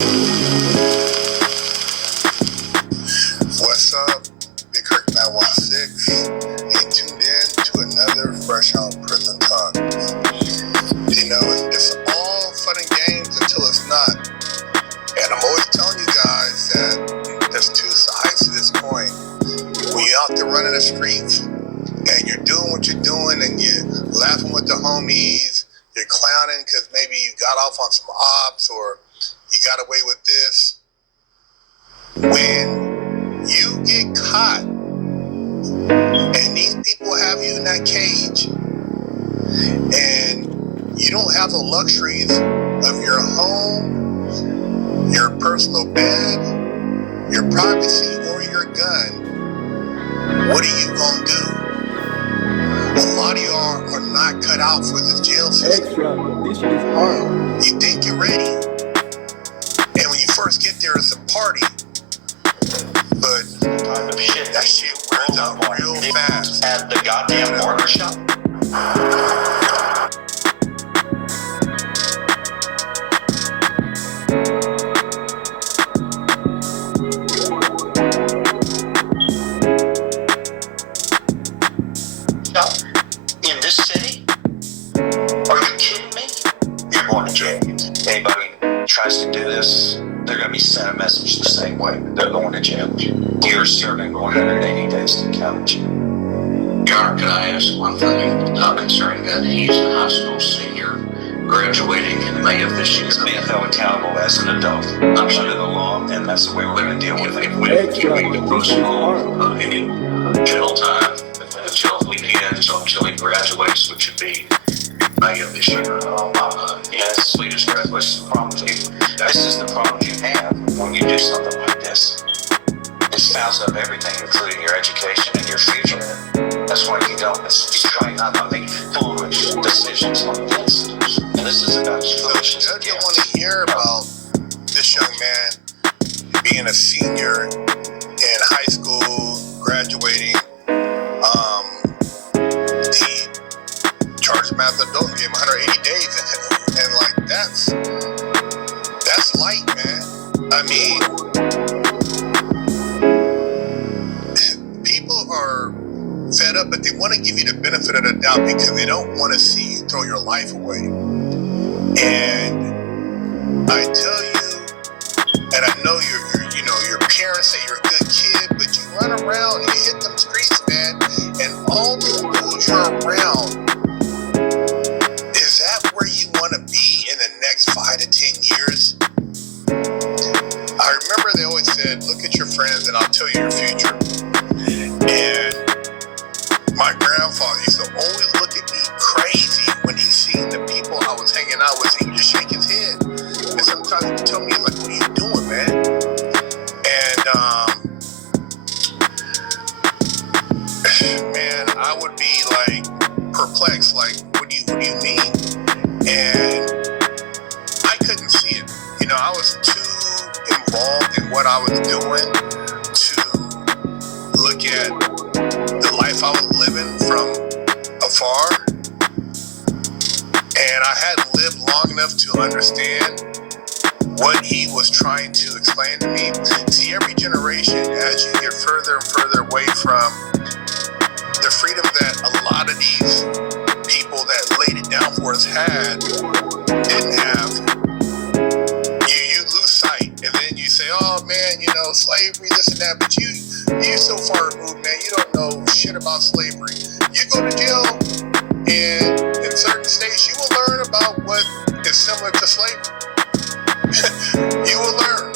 What's up? Big Kirk 916. You tuned in to another Fresh Out Prison Talk. You know, it's all fun and games until it's not. And I'm always telling you guys that there's two sides to this coin. When you're out there running the streets and you're doing what you're doing and you're laughing with the homies, you're clowning because maybe you got off on some ops or you got away with this. When you get caught and these people have you in that cage and you don't have the luxuries of your home, your personal bed, your privacy, or your gun, what are you gonna do? A lot of y'all are not cut out for this jail system. This shit is hard. You think you're ready, and when you first get there, it's a party. But that shit wears out real fast. At the goddamn barber shop. In this city? Are you kidding me? You're going to jail. Anybody tries to do this, they're going to be sent a message the same way. They're going to jail. You're serving 180 days in couch. Your Honor, can I ask one thing? Concerning that he's a high school senior graduating in May of this year. He's being held accountable as an adult under the law, and that's the way we're going to deal with it. If we can postpone any jail time until weekends or until he graduates, which would be May of this year. Yes, we just graduation problem. This is the problem you have when you do something like this. It fouls up everything, including your education and your future. That's why you don't. You try not to make foolish decisions like this. And this is about as foolish as it Judge, I gets. want to hear about this young man being a senior in high school, graduating. He charged him as an adult, gave him 180 days, and like that's light, man. I mean, people are fed up, but they want to give you the benefit of the doubt because they don't want to see you throw your life away. And I tell you, and I know your parents say you're a good kid, but you run around and you hit them streets, man, and all the fools you're around, is that where you want to be in the next 5 to 10 years? I remember they always said, look at your friends and I'll tell you your future. And my grandfather used to always look at me crazy when he seen the people I was hanging out with. He would just shake his head. And sometimes he would tell me, like, what are you doing, man? And, man, I would be, like, perplexed. Like, what do you mean? And I couldn't see it. You know, I was too involved in what I was doing to look at the life I was living from afar. And I hadn't lived long enough to understand what he was trying to explain to me. See, every generation, as you get further and further away from the freedom that a lot of these people that laid it down for us had, didn't have, you lose sight. And then you say, oh man, slavery, this and that, but you're so far removed, man, you don't know shit about slavery. You go to jail, and in certain states, you will learn about what is similar to slavery. You will learn.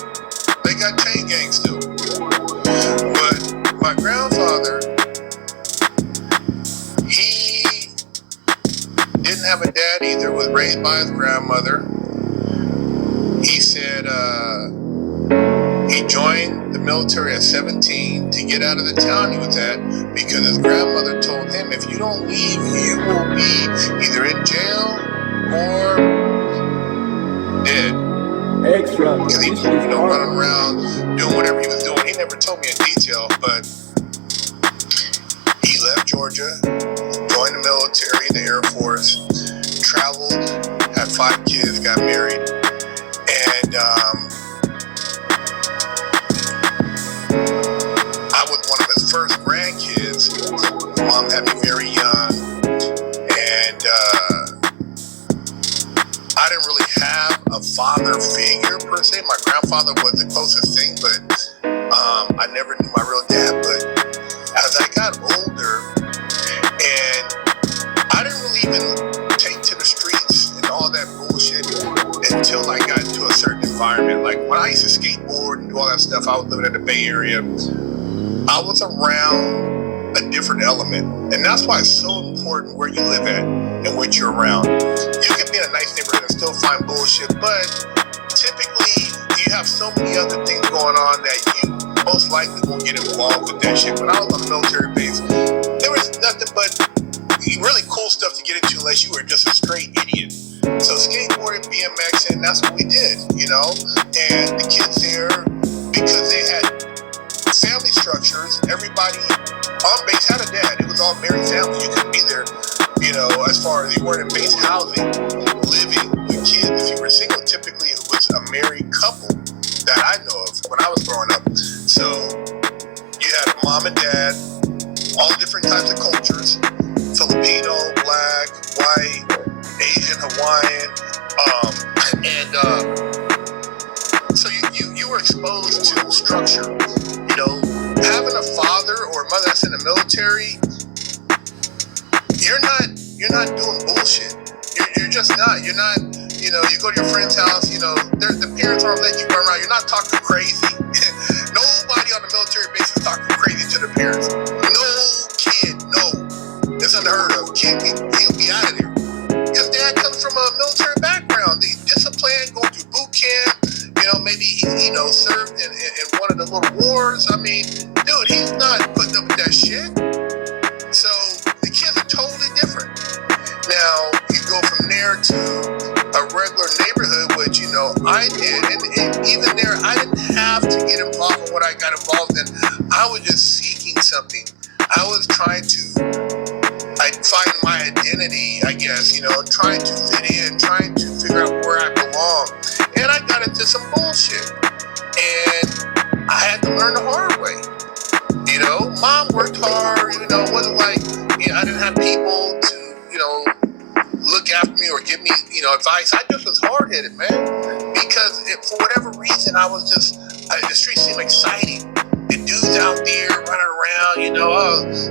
They got chain gangs still. But my grandfather, he didn't have a dad either, was raised by his grandmother. He said he joined the military at 17 to get out of the town he was at because his grandmother told him, if you don't leave, you will be either in jail or dead. Extra. Because he was running around doing whatever he was doing. He never told me in detail, but he left Georgia, joined the military, the Air Force, traveled, had 5 kids, got married, and my grandfather was the closest thing, but I never knew my real dad. But as I got older, and I didn't really even take to the streets and all that bullshit until I got into a certain environment. Like when I used to skateboard and do all that stuff, I was living in the Bay Area. I was around a different element. And that's why it's so important where you live at and what you're around. You can be in a nice neighborhood and still find bullshit, but typically you have so many other things going on that you most likely won't get involved with that shit. When I was on the military base, there was nothing but really cool stuff to get into unless you were just a straight idiot. So skateboarding, BMX, and that's what we did, you know? And the kids there, because they had family structures, everybody on base had a dad. It was all married families. You couldn't be there, you know, as far as you weren't in base housing, living with kids. If you were single, typically it was a married couple that I know of when I was growing up. So you had a mom and dad, all different types of cultures, Filipino, black, white, Asian, Hawaiian, so you were exposed to structure. You know, having a father or a mother that's in the military, you're not doing bullshit. You're just not. You're not. You know, you go to your friend's house. You know, the parents aren't letting you run around. You're not talking crazy. Nobody on the military base is talking crazy to their parents. No kid, no. It's unheard of. Kid, he'll be out of there. His dad comes from a military background. The discipline, going through boot camp. You know, maybe he, you know, served in one of the little wars. I mean, dude, he's not putting up with that shit. So the kids are totally different. Now you go from there to a regular neighborhood, which, you know, I did, and even there, I didn't have to get involved in what I got involved in. I was just seeking something. I was trying to find my identity, I guess, you know, trying to fit in, trying to figure out where I belong. And I got into some bullshit. And I had to learn the hard way. You know, mom worked hard, you know, it wasn't like, you know, I didn't have people to, you know, look after me or give me, you know, advice. I just was hard-headed, man. Because for whatever reason, I was just, the streets seemed exciting. The dudes out there running around,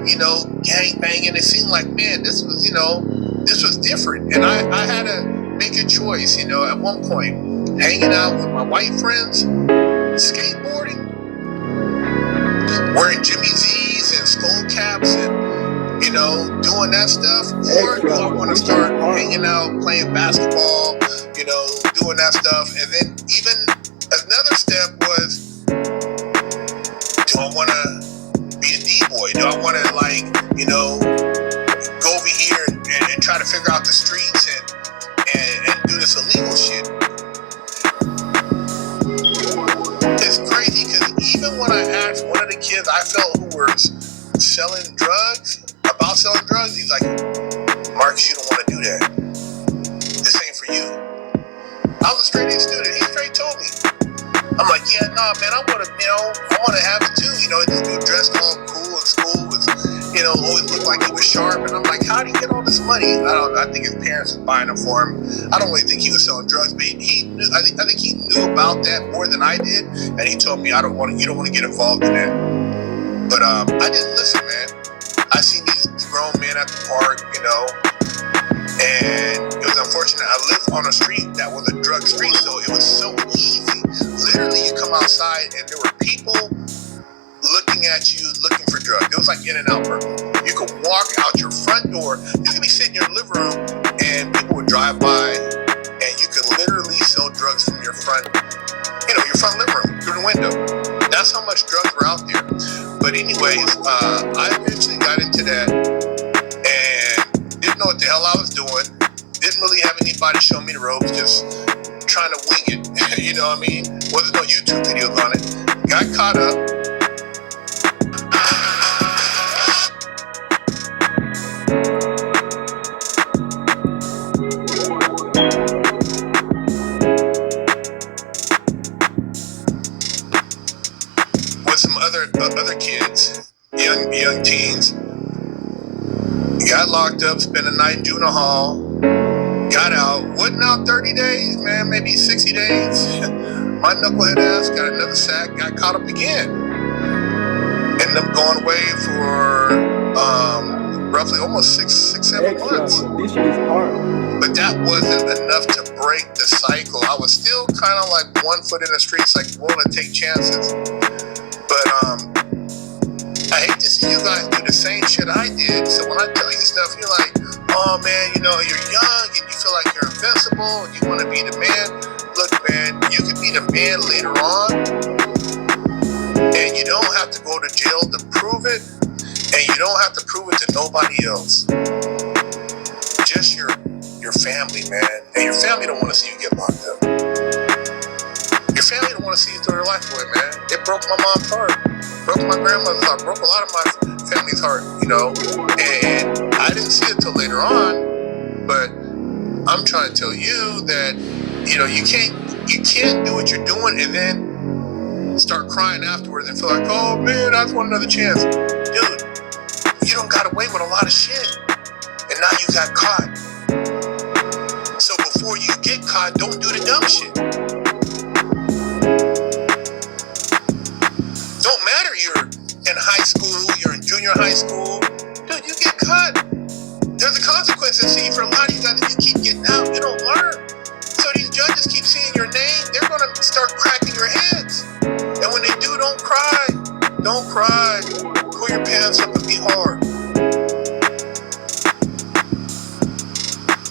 you know, gang banging. It seemed like, man, this was, you know, this was different. And I had to make a choice, you know, at one point, hanging out with my white friends, skateboarding, wearing Jimmy Z's and skull caps and, you know, doing that stuff. Or do I want to start hanging out, playing basketball, you know, doing that stuff. And then even another step was, do I want to be a D-boy? Do I want to, like, you know, go over here and try to figure out the streets and do this illegal shit? It's crazy because even when I asked one of the kids I felt who was selling drugs, about selling drugs, he's like, Marcus, you don't want to do that. This ain't for you. I was a straight A student. He straight told me. I'm like, yeah, nah, man, I want to, you know, I want to have it too. You know, this dude dressed all cool in school, was, you know, always looked like he was sharp. And I'm like, how did he get all this money? I think his parents was buying them for him. I don't really think he was selling drugs, but he knew, I think he knew about that more than I did. And he told me, you don't want to get involved in that. But I didn't listen, man. I seen these grown men at the park, you know, and it was unfortunate. I lived on a street that was a drug street, so it was so easy. Literally, you come outside and there were people looking at you, looking for drugs. It was like In-N-Out Burger. You could walk out your front door. You could be sitting in your living room and people would drive by and you could literally sell drugs from your front, you know, your front living room through the window. That's how much drugs were out there. But anyways, I eventually got into that and didn't know what the hell I was doing. Didn't really have anybody show me the ropes, just trying to wing it. You know what I mean? Wasn't no YouTube videos on it. Got caught up. With some other kids, young teens. Got locked up, spent a night in juvenile hall. Got out, wasn't out 30 days, man, maybe 60 days. my knucklehead ass got another sack, got caught up again. Ended up going away for roughly almost 6-7 months. This shit is hard. But that wasn't enough to break the cycle. I was still kind of like 1 foot in the streets, like willing to take chances. But I hate to see you guys do the same shit I did. So when I tell you stuff, you're like, oh man, you know, you're young and you feel like you're invincible and you want to be the man. Look, man, you can be the man later on, and you don't have to go to jail to prove it, and you don't have to prove it to nobody else. Just your family, man. And your family don't want to see you get locked up. Your family don't want to see you throw your life away, man. It broke my mom's heart, broke my grandmother's heart, broke a lot of my family's heart, you know. And I didn't see it till later on, but I'm trying to tell you that, you know, you can't do what you're doing and then start crying afterwards and feel like, oh man, I just want another chance. Dude, you don't got away with a lot of shit, and now you got caught. So before you get caught, don't do the dumb shit. Don't matter you're in high school, you're in junior high school. Dude, you get caught. There's a consequences. See, for a lot of you guys, if you keep getting out, you don't learn. So these judges keep seeing your name, they're gonna start cracking your heads. And when they do, don't cry. Don't cry. Pull your pants up and be hard.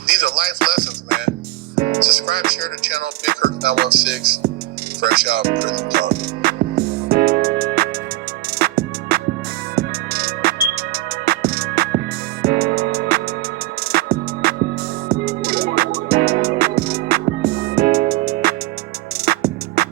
These are life lessons, man. Subscribe, share the channel, Big Kirk 916, Fresh Out Prison Talk.